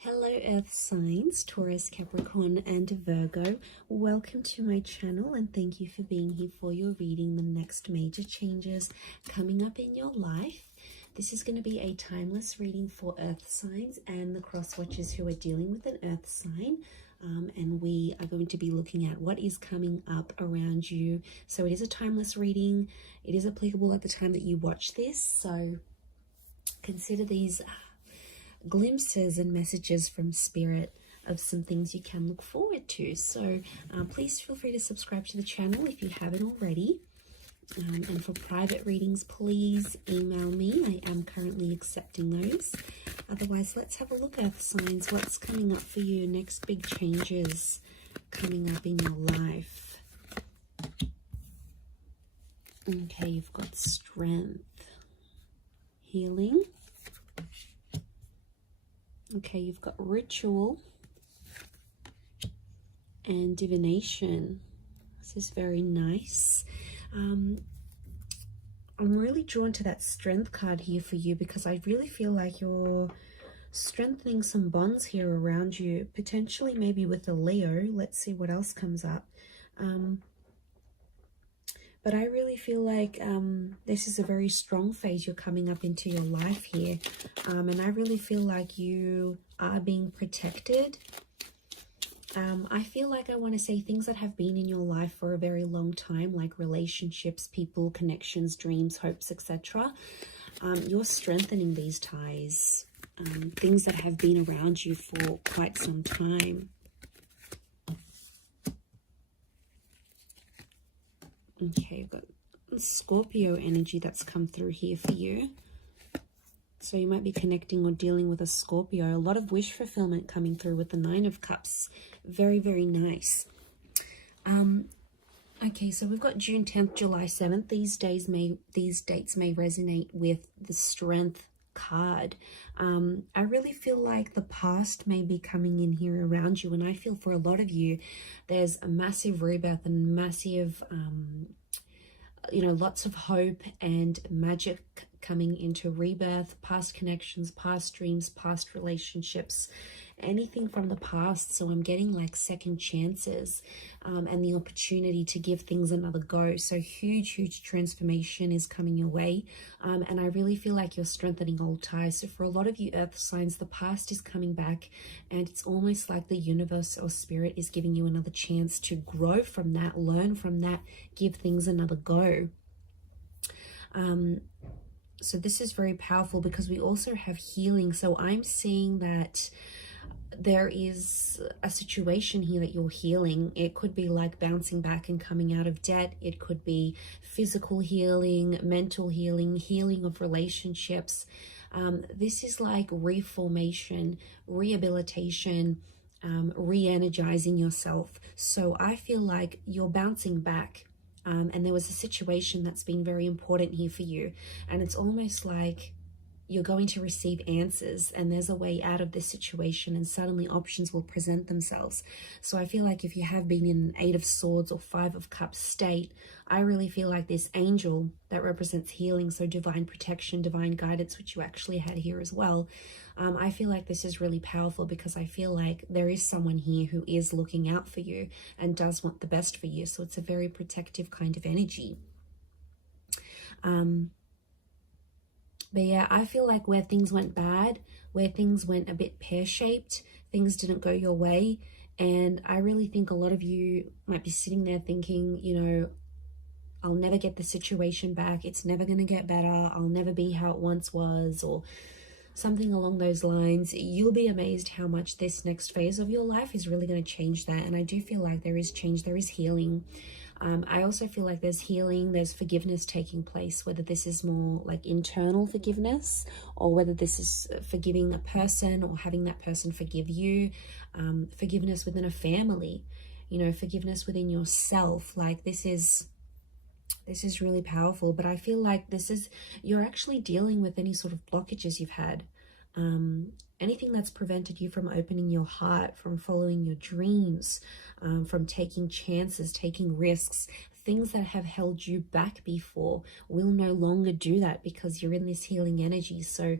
Hello Earth signs, Taurus, Capricorn and Virgo. Welcome to my channel and thank you for being here for your reading, the next major changes coming up in your life. This is going to be a timeless reading for Earth signs and the cross watchers who are dealing with an Earth sign. And we are going to be looking at what is coming up around you. So it is a timeless reading. It is applicable at the time that you watch this. So consider these glimpses and messages from spirit of some things you can look forward to. So please feel free to subscribe to the channel if you haven't already. And for private readings, please email me. I am currently accepting those. Otherwise, let's have a look at signs. What's coming up for you? Next big changes coming up in your life. Okay, you've got strength, healing. Okay, you've got ritual and divination. This is very nice. I'm really drawn to that strength card here for you because I really feel like you're strengthening some bonds here around you, potentially maybe with a Leo. Let's see what else comes up. But I really feel like this is a very strong phase you're coming up into your life here. And I really feel like you are being protected. I feel like I want to say things that have been in your life for a very long time, like relationships, people, connections, dreams, hopes, etc. You're strengthening these ties, things that have been around you for quite some time. Okay, you've got Scorpio energy that's come through here for you. So you might be connecting or dealing with a Scorpio. A lot of wish fulfillment coming through with the Nine of Cups. Very, very nice. Okay, so we've got June 10th, July 7th. These dates may resonate with the Strength card. I really feel like the past may be coming in here around you, and I feel for a lot of you there's a massive rebirth and massive lots of hope and magic coming into rebirth, past connections, past dreams, past relationships, anything from the past. So I'm getting like second chances and the opportunity to give things another go. So huge transformation is coming your way. And I really feel like you're strengthening old ties. So for a lot of you Earth signs, the past is coming back and it's almost like the universe or spirit is giving you another chance to grow from that, learn from that, give things another go. So this is very powerful because we also have healing. So I'm seeing that there is a situation here that you're healing. It could be like bouncing back and coming out of debt. It could be physical healing, mental healing, healing of relationships. This is like reformation, rehabilitation, re-energizing yourself. So I feel like you're bouncing back. And there was a situation that's been very important here for you. And it's almost like you're going to receive answers and there's a way out of this situation and suddenly options will present themselves. So I feel like if you have been in an 8 of Swords or 5 of Cups state, I really feel like this angel that represents healing, so divine protection, divine guidance, which you actually had here as well. I feel like this is really powerful because I feel like there is someone here who is looking out for you and does want the best for you. So it's a very protective kind of energy. But yeah, I feel like where things went bad, where things went a bit pear-shaped, things didn't go your way. And I really think a lot of you might be sitting there thinking, you know, I'll never get the situation back. It's never going to get better. I'll never be how it once was, or something along those lines. You'll be amazed how much this next phase of your life is really going to change that. And I do feel like there is change, there is healing. I also feel like there's healing, there's forgiveness taking place, whether this is more like internal forgiveness or whether this is forgiving a person or having that person forgive you, forgiveness within a family, you know, forgiveness within yourself. Like this is really powerful. But I feel like you're actually dealing with any sort of blockages you've had. Anything that's prevented you from opening your heart, from following your dreams, from taking chances, taking risks, things that have held you back before will no longer do that because you're in this healing energy. So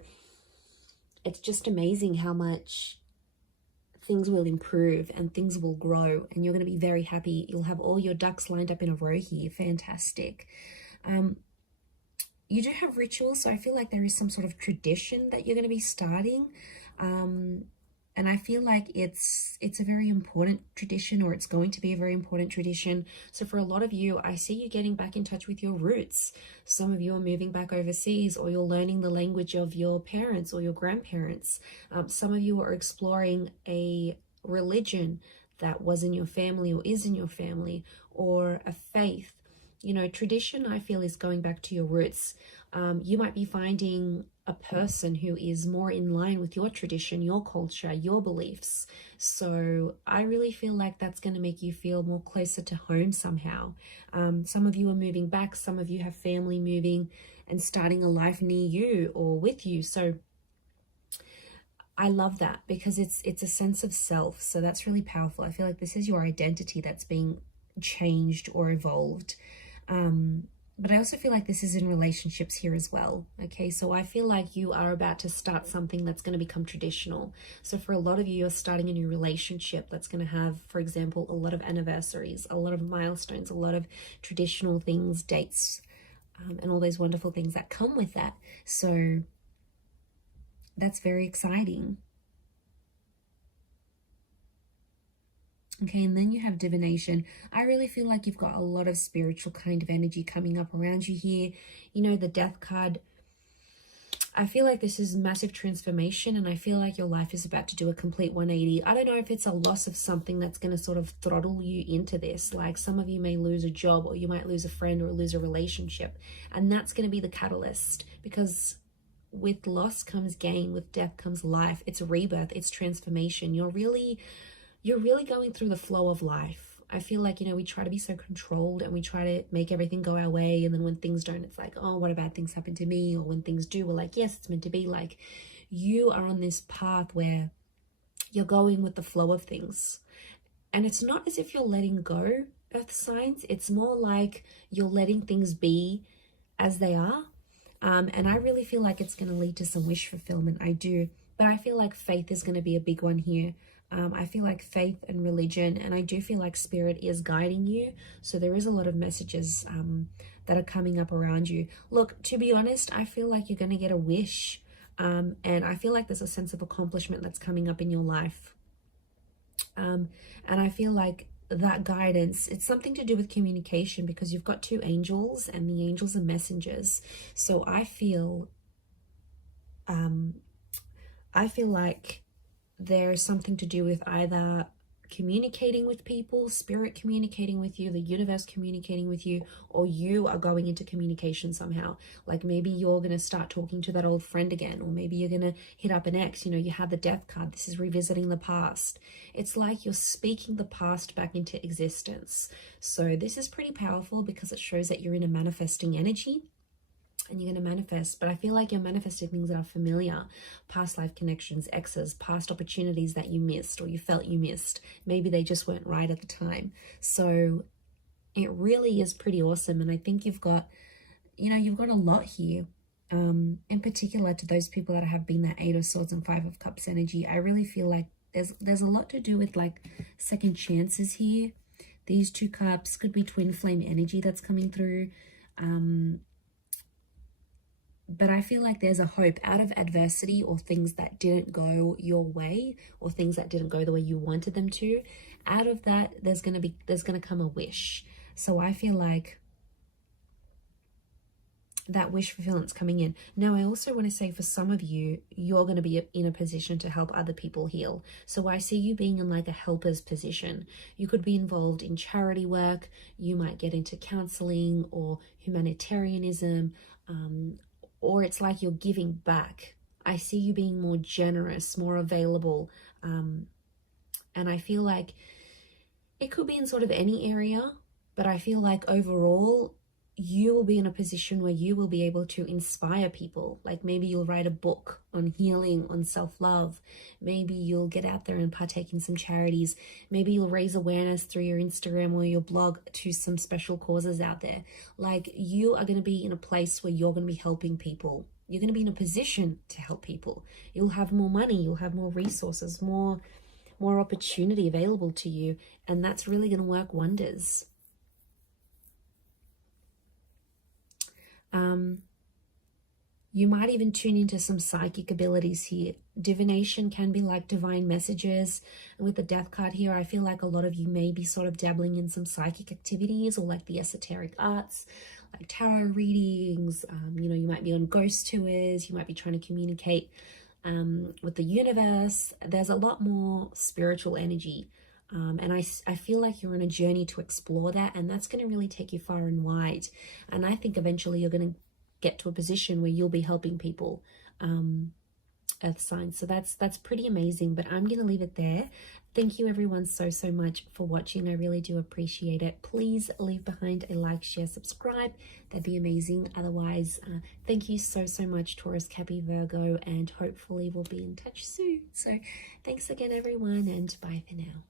it's just amazing how much things will improve and things will grow, and you're going to be very happy. You'll have all your ducks lined up in a row here. Fantastic. You do have rituals, so I feel like there is some sort of tradition that you're going to be starting. And I feel like it's a very important tradition, or it's going to be a very important tradition. So for a lot of you, I see you getting back in touch with your roots. Some of you are moving back overseas, or you're learning the language of your parents or your grandparents. Some of you are exploring a religion that was in your family or is in your family, or a faith. You know, tradition, I feel, is going back to your roots. You might be finding a person who is more in line with your tradition, your culture, your beliefs. So I really feel like that's going to make you feel more closer to home somehow. Some of you are moving back. Some of you have family moving and starting a life near you or with you. So I love that, because it's a sense of self. So that's really powerful. I feel like this is your identity that's being changed or evolved. But I also feel like this is in relationships here as well. Okay, so I feel like you are about to start something that's going to become traditional. So for a lot of you, you're starting a new relationship that's going to have, for example, a lot of anniversaries, a lot of milestones, a lot of traditional things, dates, and all those wonderful things that come with that. So that's very exciting. Okay, and then you have divination. I really feel like you've got a lot of spiritual kind of energy coming up around you here. You know, the death card. I feel like this is massive transformation, and I feel like your life is about to do a complete 180. I don't know if it's a loss of something that's going to sort of throttle you into this. Like some of you may lose a job, or you might lose a friend, or lose a relationship. And that's going to be the catalyst, because with loss comes gain, with death comes life. It's a rebirth, it's transformation. You're really going through the flow of life. I feel like, you know, we try to be so controlled, and we try to make everything go our way. And then when things don't, it's like, oh, what bad things happen to me? Or when things do, we're like, yes, it's meant to be. Like, you are on this path where you're going with the flow of things. And it's not as if you're letting go, earth signs. It's more like you're letting things be as they are. And I really feel like it's going to lead to some wish fulfillment. I do. But I feel like faith is going to be a big one here. I feel like faith and religion, and I do feel like spirit is guiding you. So there is a lot of messages that are coming up around you. Look, to be honest, I feel like you're going to get a wish. And I feel like there's a sense of accomplishment that's coming up in your life. And I feel like that guidance, it's something to do with communication, because you've got two angels, and the angels are messengers. So I feel like there's something to do with either communicating with people, spirit communicating with you, the universe communicating with you, or you are going into communication somehow. Like maybe you're going to start talking to that old friend again, or maybe you're going to hit up an ex. You know, you have the death card. This is revisiting the past. It's like you're speaking the past back into existence. So this is pretty powerful, because it shows that you're in a manifesting energy. And you're going to manifest, but I feel like you're manifesting things that are familiar, past life connections, exes, past opportunities that you missed, or you felt you missed. Maybe they just weren't right at the time. So it really is pretty awesome. And I think you've got a lot here. In particular, to those people that have been that 8 of Swords and 5 of Cups energy, I really feel like there's a lot to do with like second chances here. These 2 cups could be twin flame energy that's coming through. But I feel like there's a hope out of adversity, or things that didn't go your way, or things that didn't go the way you wanted them to. Out of that, there's going to come a wish. So I feel like that wish fulfillment's coming in. Now, I also want to say, for some of you, you're going to be in a position to help other people heal. So I see you being in like a helper's position. You could be involved in charity work. You might get into counseling or humanitarianism, or it's like you're giving back. I see you being more generous, more available. And I feel like it could be in sort of any area, but I feel like overall, you will be in a position where you will be able to inspire people. Like maybe you'll write a book on healing, on self-love. Maybe you'll get out there and partake in some charities. Maybe you'll raise awareness through your Instagram or your blog to some special causes out there. Like you are going to be in a place where you're going to be helping people. You're going to be in a position to help people. You'll have more money. You'll have more resources, more more opportunity available to you, and that's really going to work wonders. You might even tune into some psychic abilities here. Divination can be like divine messages. And with the Death card here, I feel like a lot of you may be sort of dabbling in some psychic activities or like the esoteric arts, like tarot readings. You know, you might be on ghost tours. You might be trying to communicate with the universe. There's a lot more spiritual energy. And I feel like you're on a journey to explore that, and that's going to really take you far and wide. And I think eventually you're going to get to a position where you'll be helping people, earth signs. So that's pretty amazing, but I'm going to leave it there. Thank you everyone so much for watching. I really do appreciate it. Please leave behind a like, share, subscribe. That'd be amazing. Otherwise, thank you so much, Taurus, Cappy, Virgo, and hopefully we'll be in touch soon. So thanks again everyone, and bye for now.